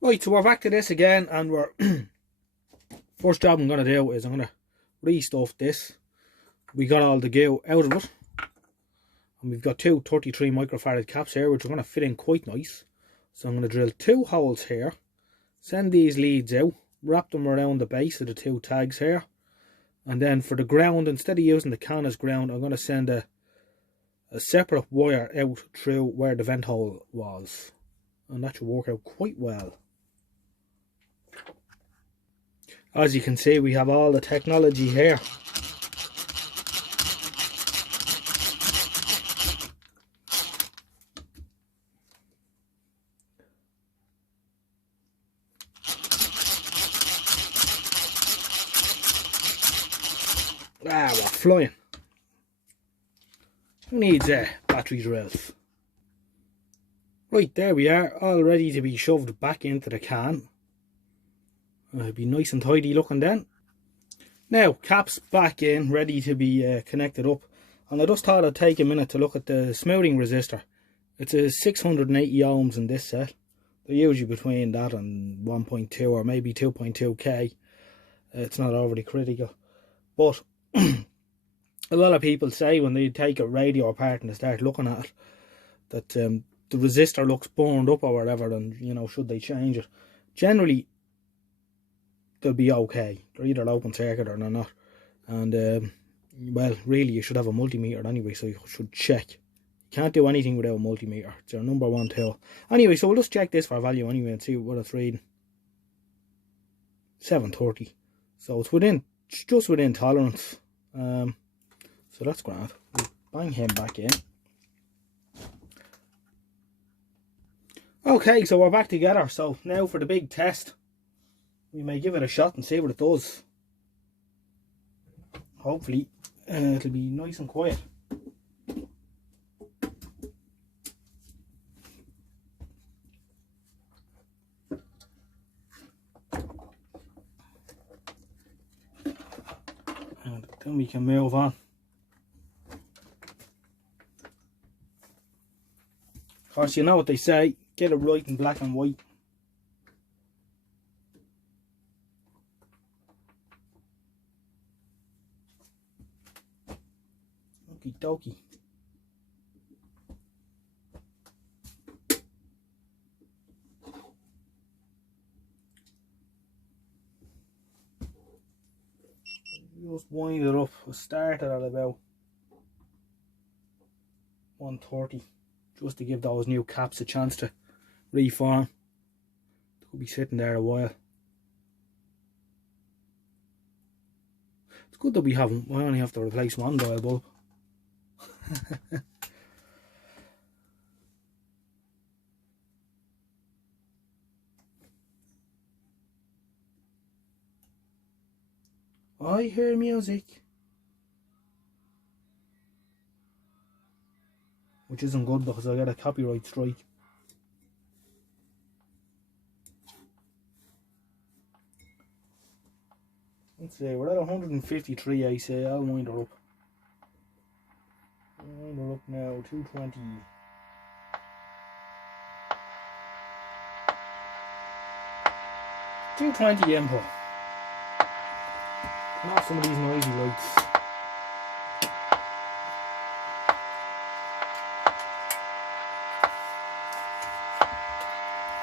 Right, so we're back to this again, and we're first job I'm going to do is I'm going to re-stuff this. We got all the goo out of it, and we've got two 33 microfarad caps here, which are going to fit in quite nice. So I'm going to drill two holes here, send these leads out, wrap them around the base of the two tags here, and then for the ground, instead of using the can as ground, I'm going to send a separate wire out through where the vent hole was, and that should work out quite well. As you can see, we have all the technology here. Ah, we're flying. Who needs battery drills? Right, there we are, all ready to be shoved back into the can. It'll be nice and tidy looking then. Now, caps back in, ready to be connected up. And I just thought I'd take a minute to look at the smoothing resistor. It's a 680 ohms in this set. They're usually between that and 1.2 or maybe 2.2k. It's not overly critical. But a lot of people say when they take a radio apart and they start looking at it, that the resistor looks burned up or whatever, and you know, should they change it? Generally, they'll be okay. They're either open circuit or they're not. And well, really, you should have a multimeter anyway, so you should check. You can't do anything without a multimeter. It's your number one tool. Anyway, so we'll just check this for value anyway and see what it's reading. 730. So it's just within tolerance. So that's grand. We'll bang him back in. Okay, so we're back together. So now for the big test. We may give it a shot and see what it does. Hopefully it'll be nice and quiet. And then we can move on. Of course, you know what they say, get it right in black and white. Okie dokie. Just wind it up. I started at about 130, just to give those new caps a chance to reform. They could be sitting there a while. It's good that I only have to replace one dial bulb. I hear music, which isn't good because I got a copyright strike. Let's see, we're at 153 AC. I'll wind her up. I'll wind her up now, 220. .220 input. Not some of these noisy lights.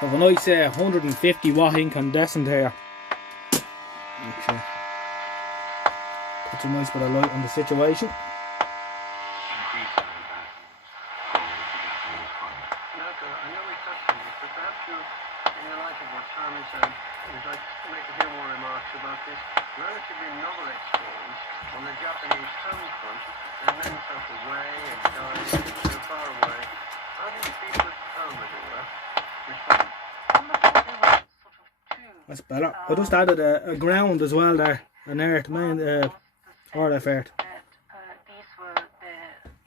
I have a nice 150 watt incandescent here. Okay. Put a nice bit of light on the situation. Relatively novel experience on the Japanese home front, and men sent away and died so far away. How did people at home, as it were, respond? That's better. I just added a ground as well there, an earth, main RF earth.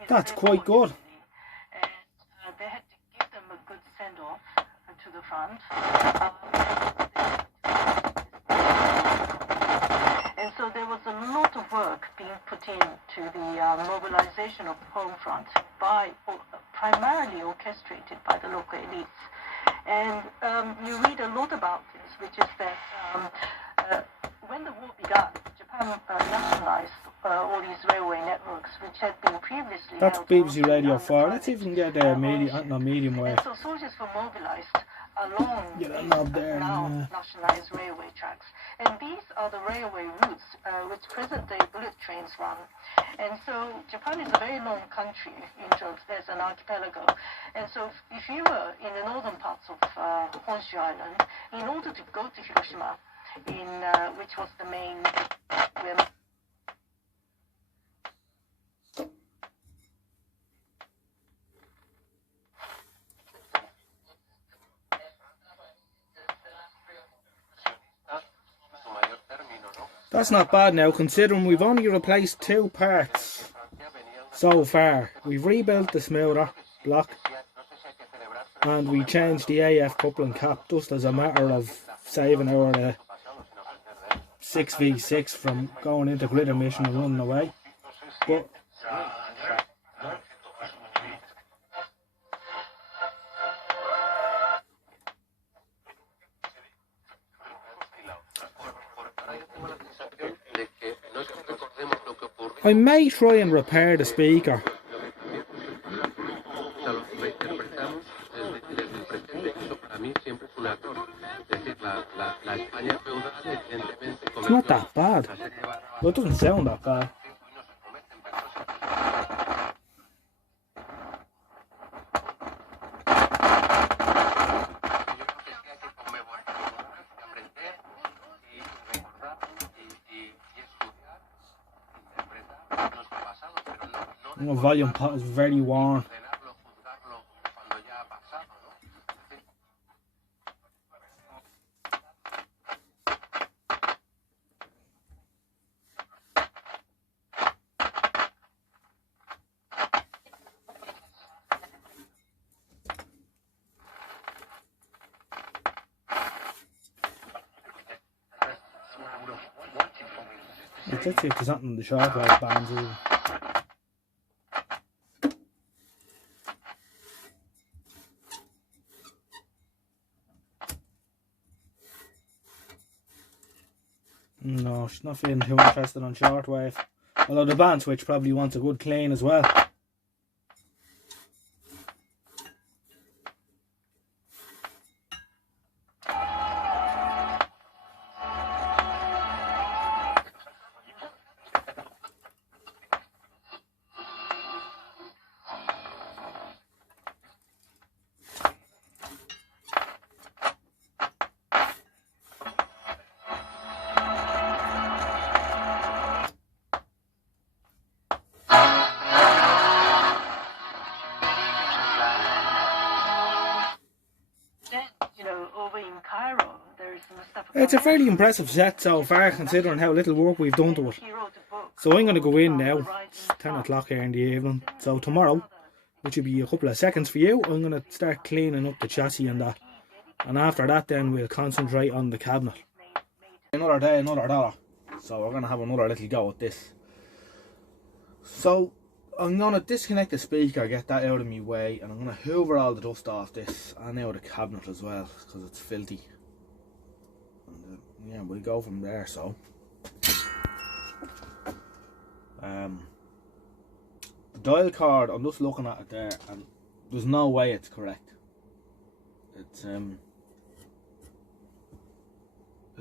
That's quite good. And they had to give them a good send-off to the front. And so there was a lot of work being put into the mobilization of home front, primarily orchestrated by the local elites. And you read a lot about this, which is that when the war began, Japan nationalized all these railway networks, which had been previously That's held BBC mostly Radio under 4. Let's private, see if we can get medium wave. and so soldiers were mobilized along Get that these knob there. now nationalized railway tracks. And these are the railway routes which present-day bullet trains run. And so Japan is a very long country in terms as an archipelago. And so if you were in the northern parts of Honshu Island, in order to go to Hiroshima, which was the main where That's not bad now, considering we've only replaced 2 parts so far. We've rebuilt the smoother block and we changed the AF coupling cap just as a matter of saving our 6v6 from going into grid emission and running away. But I may try and repair the speaker. It's not that bad. Well, it doesn't sound that bad. The volume pot is very warm. Let's see if there's something in the shortwave bands even. No, she's not feeling too interested on shortwave. Although the band switch probably wants a good clean as well. It's a fairly impressive set so far, considering how little work we've done to it. So I'm going to go in now. It's 10 o'clock here in the evening. So tomorrow, which will be a couple of seconds for you, I'm going to start cleaning up the chassis and that. And after that then we'll concentrate on the cabinet. Another day, another dollar. So we're going to have another little go at this. So I'm going to disconnect the speaker, get that out of my way, and I'm going to hoover all the dust off this and out of the cabinet as well, because it's filthy. And yeah, we'll go from there. So the dial card, I'm just looking at it there and there's no way it's correct. It's it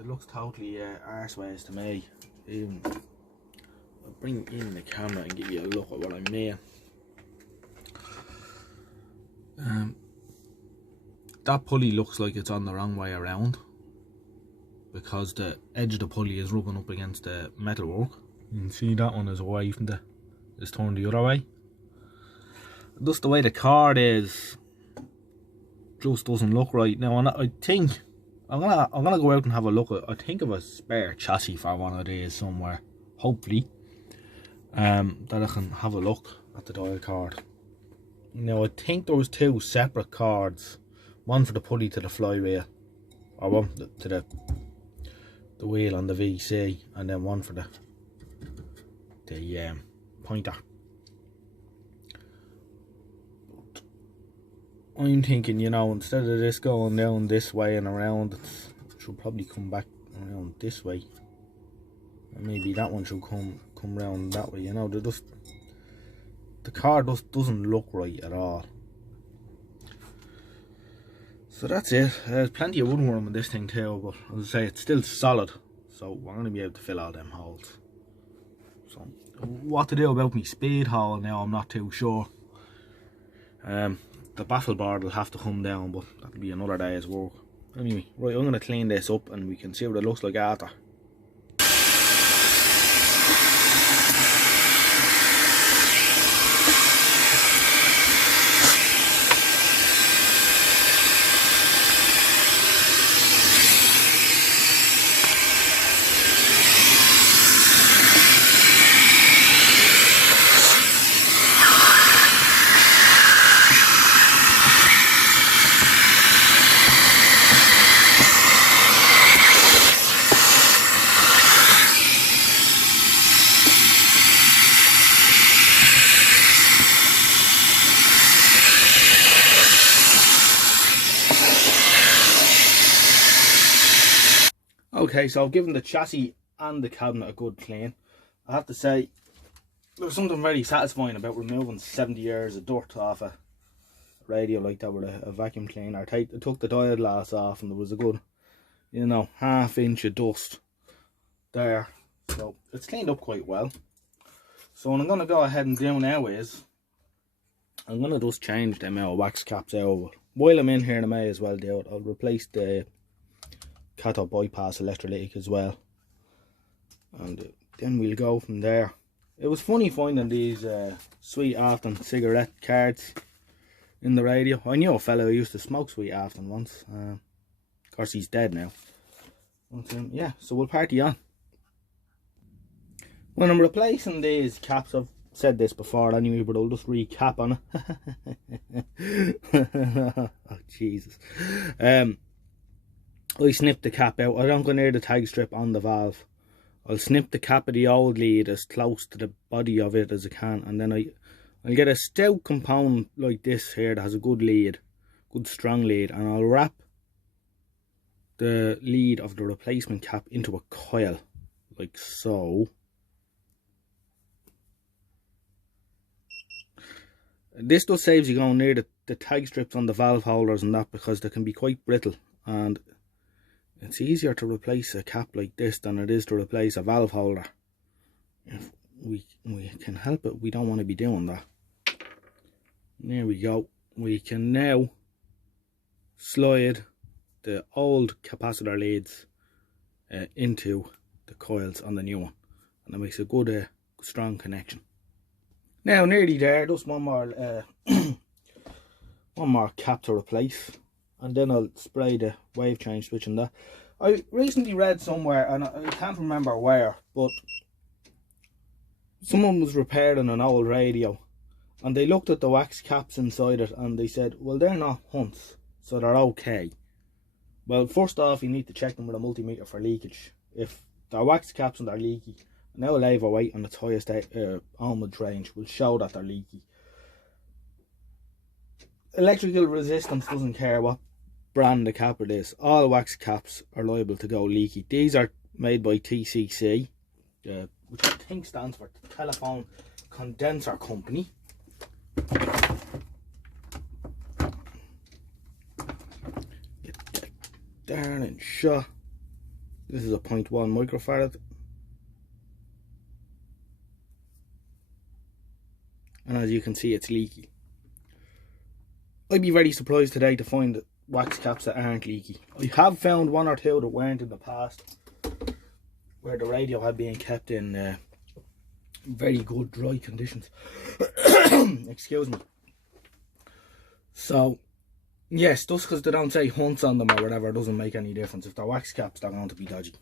looks totally arseways to me. Even I'll bring in the camera and give you a look at what I mean. That pulley looks like it's on the wrong way around, because the edge of the pulley is rubbing up against the metalwork. You can see that one is away from the, is turned the other way. Just the way the card is, just doesn't look right. Now I think I'm gonna go out and have a look at, I think of a spare chassis for one of these somewhere, hopefully, that I can have a look at the dial card. Now I think there was 2 separate cards, one for the pulley to the flywheel, or one to the wheel on the VC, and then one for the pointer. I'm thinking, you know, instead of this going down this way and around, it should probably come back around this way. And maybe that one should come round that way, you know. The car doesn't look right at all. So that's it. There's plenty of woodworm in this thing too, but as I say, it's still solid, so we're going to be able to fill all them holes. So what to do about my speed hole now, I'm not too sure. The baffle board will have to come down, but that'll be another day's work. Anyway, right, I'm going to clean this up and we can see what it looks like after. Okay, so I've given the chassis and the cabinet a good clean. I have to say, there's something very satisfying about removing 70 years of dirt off a radio like that with a vacuum cleaner. I took the dial glass off and there was a good, you know, half-inch of dust there. So it's cleaned up quite well. So what I'm going to go ahead and do now is, I'm going to just change them out wax caps out. While I'm in here, I may as well do it. I'll replace the cathode bypass electrolytic as well, and then we'll go from there. It was funny finding these Sweet Afton cigarette cards in the radio. I knew a fellow who used to smoke Sweet Afton once. Of course he's dead now. But, yeah, so we'll party on. When I'm replacing these caps, I've said this before anyway, but I'll just recap on it. Oh Jesus. I snipped the cap out. I don't go near the tag strip on the valve. I'll snip the cap of the old lead as close to the body of it as I can, and then I'll get a stout compound like this here that has a good lead, good strong lead, and I'll wrap the lead of the replacement cap into a coil like so. This just saves you going near the tag strips on the valve holders and that, because they can be quite brittle, and it's easier to replace a cap like this than it is to replace a valve holder. If we can help it, we don't want to be doing that. There we go. We can now slide the old capacitor leads into the coils on the new one, and it makes a good strong connection. Now nearly there, just one more one more cap to replace, and then I'll spray the wave change switch on that. I recently read somewhere, and I can't remember where, but someone was repairing an old radio and they looked at the wax caps inside it and they said, well, they're not Hunts, so they're okay. Well, first off, you need to check them with a multimeter for leakage. If they're wax caps and they're leaky, now a lever weight on its highest ohmage range will show that they're leaky. Electrical resistance doesn't care what brand the cap it is. All wax caps are liable to go leaky. These are made by TCC, which I think stands for Telephone Condenser Company. Get that darn and shut. This is a 0.1 microfarad. And as you can see, it's leaky. I'd be very surprised today to find wax caps that aren't leaky. I have found one or two that weren't in the past, where the radio had been kept in very good dry conditions. Excuse me. So yes, just because they don't say Hunts on them or whatever doesn't make any difference. If they're wax caps, they're going to be dodgy.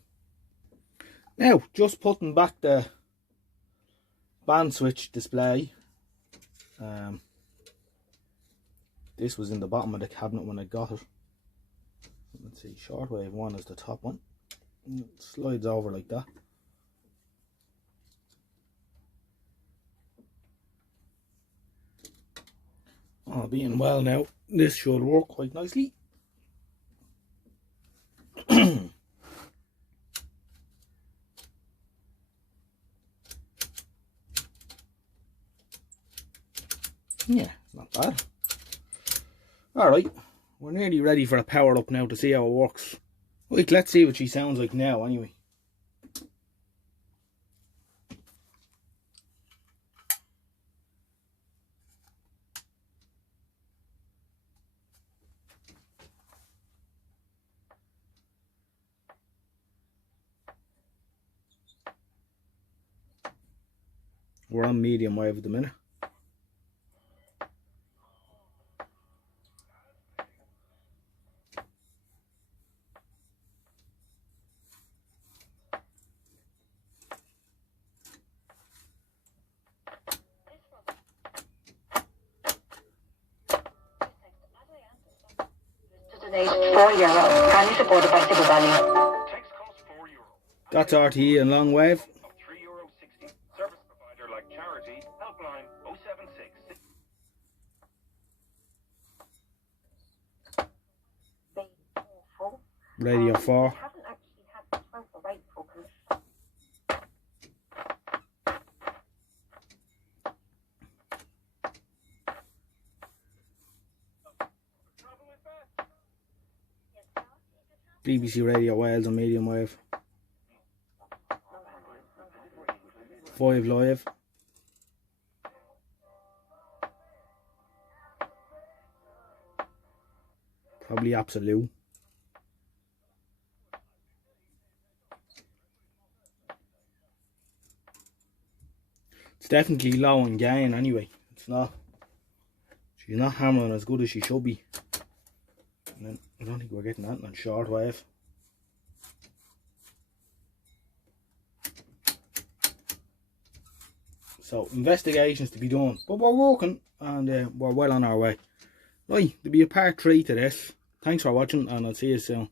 Now, just putting back the band switch display. This was in the bottom of the cabinet when I got it. Let's see, shortwave one is the top one. It slides over like that. All being well now, this should work quite nicely. Yeah, not bad. Alright, we're nearly ready for a power up now to see how it works. Right, let's see what she sounds like now anyway. We're on medium wave at the minute. €4. Kindly supported by Civil Value. Text costs €4. That's RTE and long wave. €3.60. Service provider like Charity. Helpline 076. Radio 4. Haven't actually had the 12th of April because BBC Radio Wales on medium wave. 5 live. Probably absolute. It's definitely low in gain anyway. It's not. She's not hammering as good as she should be. And then I don't think we're getting that on short wave. So investigations to be done, but we're working and we're well on our way. Right, there'll be a part 3 to this. Thanks for watching and I'll see you soon.